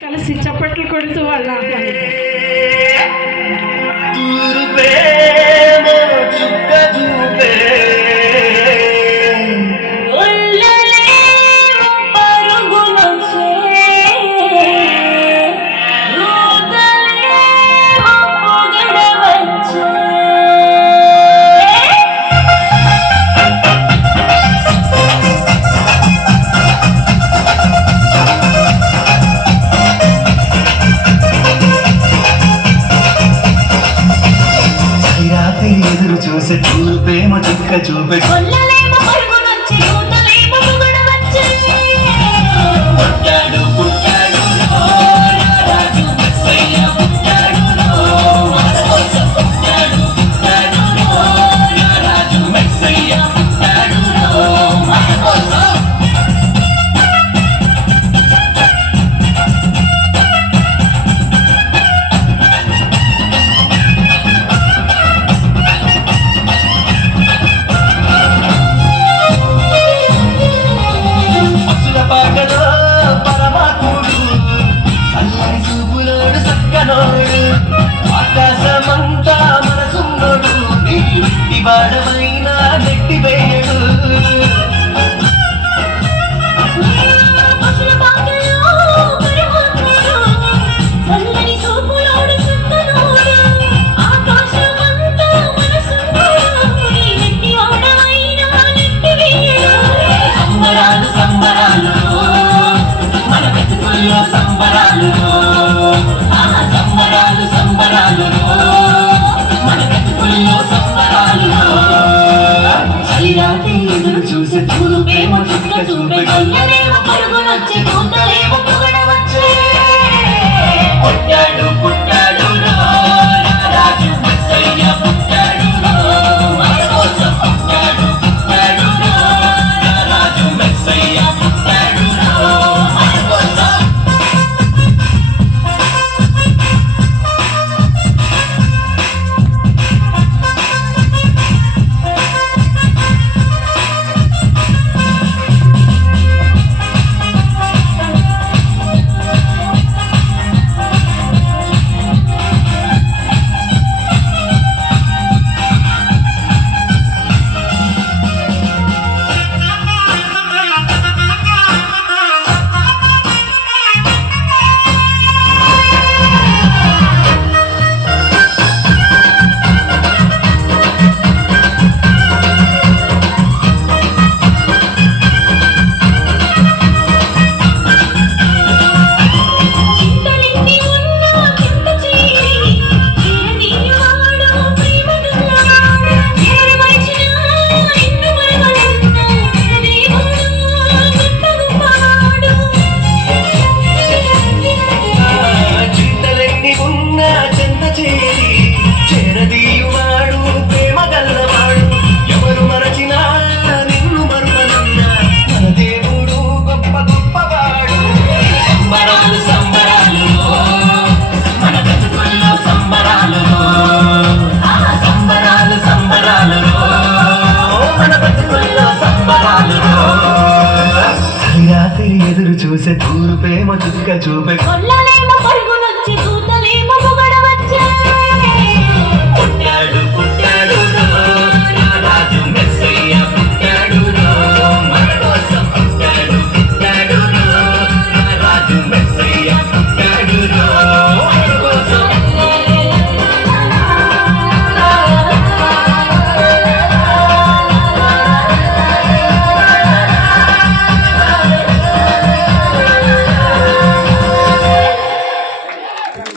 కలిసి చప్పట్లు కొడుతూ వాళ్ళ ఎదురు చూసే చూపేమో చుక్క చూపే పుట్టాడు పుట్టాడు రాజు మెస్సయ్య పుట్టాడు పుట్టాడు పుట్టాడు రాజు మెస్సయ్య పుట్టాడు మన కోసం ఆకాశమంతా మనసున్నోడు ఇవాడమైన నెట్టి వేయడు సంబరాలు సంబరాలు మన బతుకుల్లో సంబరాలు సంబరాలు సంబరాలు మన బతుకుల్లో సంబరాలు చలిరాతి ఎదురు చూసే చూపేమో చుక్క చూపే పరుగునొచ్చి కూతలేమో పొగడవచ్చే పుట్టాడు పుట్టాడు రాజు మెస్సయ్య పుట్టాడు మన కోసం పుట్టాడు పుట్టాడు రాజు మెస్సయ్య పుట్టాడు మన కోసం ఎదురు చూసే తూర్పేమో చుక్క చూపే పరుగునొచ్చి